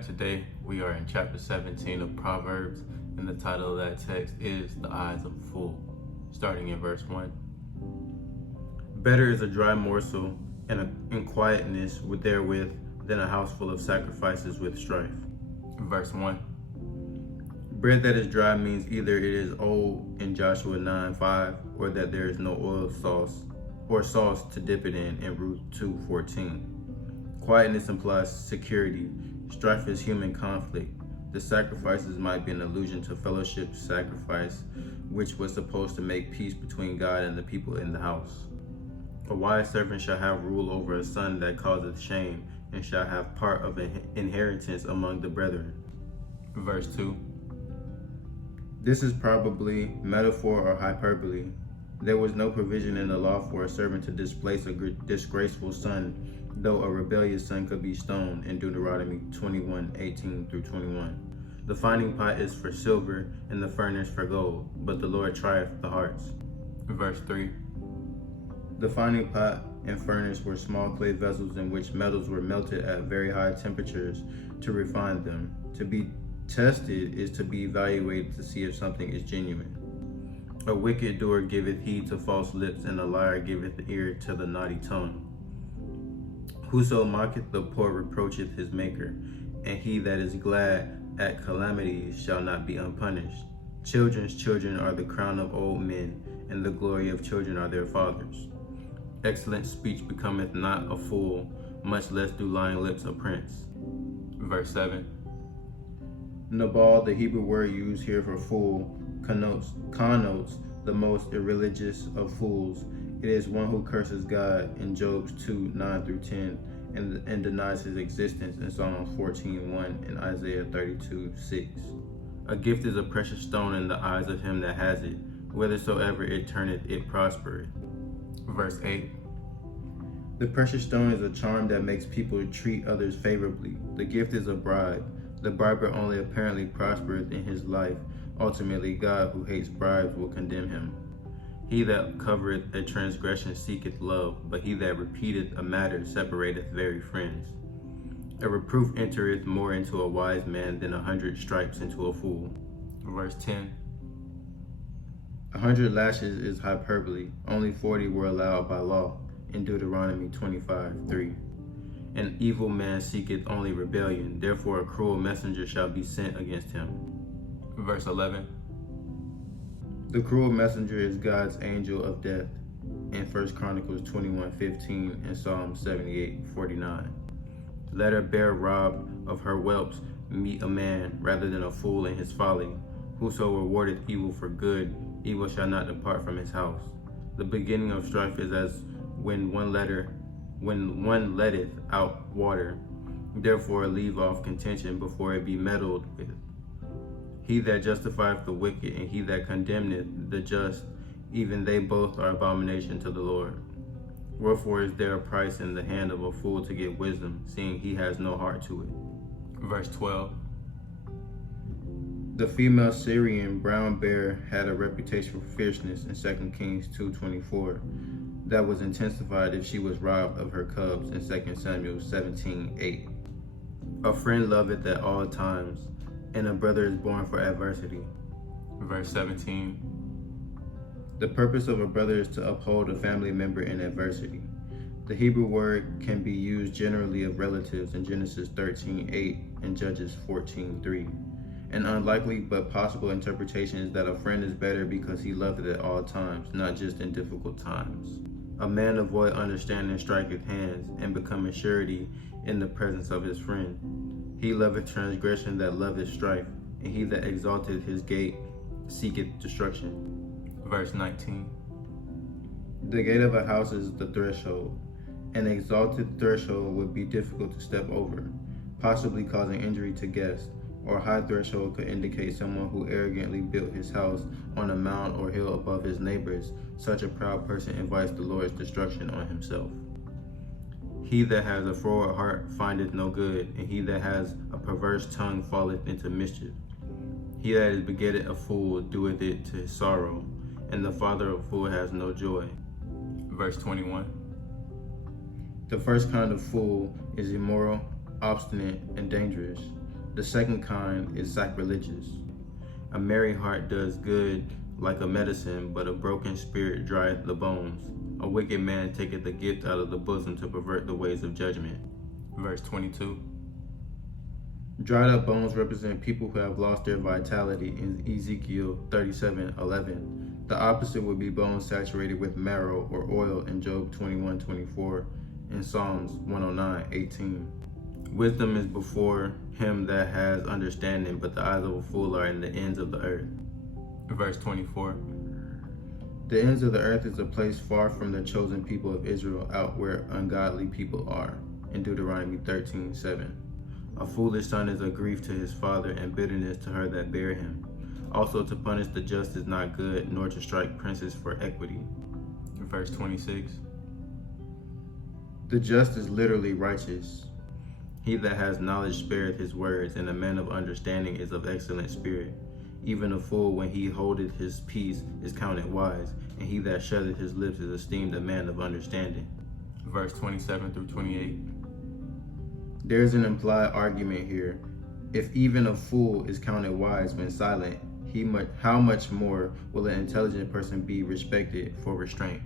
back. Today we are in chapter 17 of Proverbs, and the title of that text is The Eyes of a Fool, starting in verse 1. Better is a dry morsel in quietness therewith than a house full of sacrifices with strife. Verse 1. Bread that is dry means either it is old in Joshua 9:5, or that there is no oil sauce or sauce to dip it in Ruth 2:14. Quietness implies security. Strife is human conflict. The sacrifices might be an allusion to fellowship sacrifice, which was supposed to make peace between God and the people in the house. A wise servant shall have rule over a son that causeth shame, and shall have part of an inheritance among the brethren. Verse 2. This is probably metaphor or hyperbole. There was no provision in the law for a servant to displace a disgraceful son, though a rebellious son could be stoned in Deuteronomy 21:18-21. The finding pot is for silver and the furnace for gold, but the Lord trieth the hearts. Verse 3. The finding pot and furnace were small clay vessels in which metals were melted at very high temperatures to refine them. To be tested is to be evaluated to see if something is genuine. A wicked doer giveth heed to false lips, and a liar giveth ear to the naughty tongue. Whoso mocketh the poor reproacheth his maker, and he that is glad at calamities shall not be unpunished. Children's children are the crown of old men, and the glory of children are their fathers. Excellent speech becometh not a fool, much less do lying lips a prince. Verse 7. Nabal, the Hebrew word used here for fool, connotes the most irreligious of fools. It is one who curses God in Job 2:9-10 and denies his existence in Psalm 14:1 and Isaiah 32:6. A gift is a precious stone in the eyes of him that has it. Whithersoever it turneth, it prospereth. Verse 8. The precious stone is a charm that makes people treat others favorably. The gift is a bribe. The briber only apparently prospereth in his life. Ultimately, God, who hates bribes, will condemn him. He that covereth a transgression seeketh love, but he that repeateth a matter separateth very friends. A reproof entereth more into a wise man than 100 stripes into a fool. Verse 10. 100 lashes is hyperbole. Only 40 were allowed by law in Deuteronomy 25:3. An evil man seeketh only rebellion, therefore a cruel messenger shall be sent against him. Verse 11. The cruel messenger is God's angel of death in 1 Chronicles 21:15 and Psalm 78:49. Let her bear robbed of her whelps meet a man rather than a fool in his folly. Whoso rewardeth evil for good, evil shall not depart from his house. The beginning of strife is as when one letteth out water. Therefore leave off contention before it be meddled with. He that justifieth the wicked and he that condemneth the just, even they both are abomination to the Lord. Wherefore is there a price in the hand of a fool to get wisdom, seeing he has no heart to it? Verse 12. The female Syrian brown bear had a reputation for fierceness in 2 Kings 2:24 that was intensified if she was robbed of her cubs in 2 Samuel 17:8. A friend loveth at all times, and a brother is born for adversity. Verse 17. The purpose of a brother is to uphold a family member in adversity. The Hebrew word can be used generally of relatives in Genesis 13:8 and Judges 14:3. An unlikely but possible interpretation is that a friend is better because he loveth at all times, not just in difficult times. A man of void understanding striketh hands, and becometh surety in the presence of his friend. He loveth transgression that loveth strife, and he that exalteth his gate seeketh destruction. Verse 19. The gate of a house is the threshold. An exalted threshold would be difficult to step over, possibly causing injury to guests, or a high threshold could indicate someone who arrogantly built his house on a mound or hill above his neighbors. Such a proud person invites the Lord's destruction on himself. He that has a froward heart findeth no good, and he that has a perverse tongue falleth into mischief. He that is begetted a fool doeth it to his sorrow, and the father of a fool has no joy. Verse 21. The first kind of fool is immoral, obstinate, and dangerous. The second kind is sacrilegious. A merry heart does good like a medicine, but a broken spirit drieth the bones. A wicked man taketh the gift out of the bosom to pervert the ways of judgment. Verse 22. Dried up bones represent people who have lost their vitality in Ezekiel 37:11. The opposite would be bones saturated with marrow or oil in Job 21:24 and Psalms 109:18. Wisdom is before him that has understanding, but the eyes of a fool are in the ends of the earth. Verse 24. The ends of the earth is a place far from the chosen people of Israel, out where ungodly people are. In Deuteronomy 13:7. A foolish son is a grief to his father, and bitterness to her that bare him. Also to punish the just is not good, nor to strike princes for equity. Verse 26. The just is literally righteous. He that has knowledge spareth his words, and a man of understanding is of excellent spirit. Even a fool, when he holdeth his peace, is counted wise, and he that shutteth his lips is esteemed a man of understanding. Verse 27 through 28. There is an implied argument here. If even a fool is counted wise when silent, how much more will an intelligent person be respected for restraint?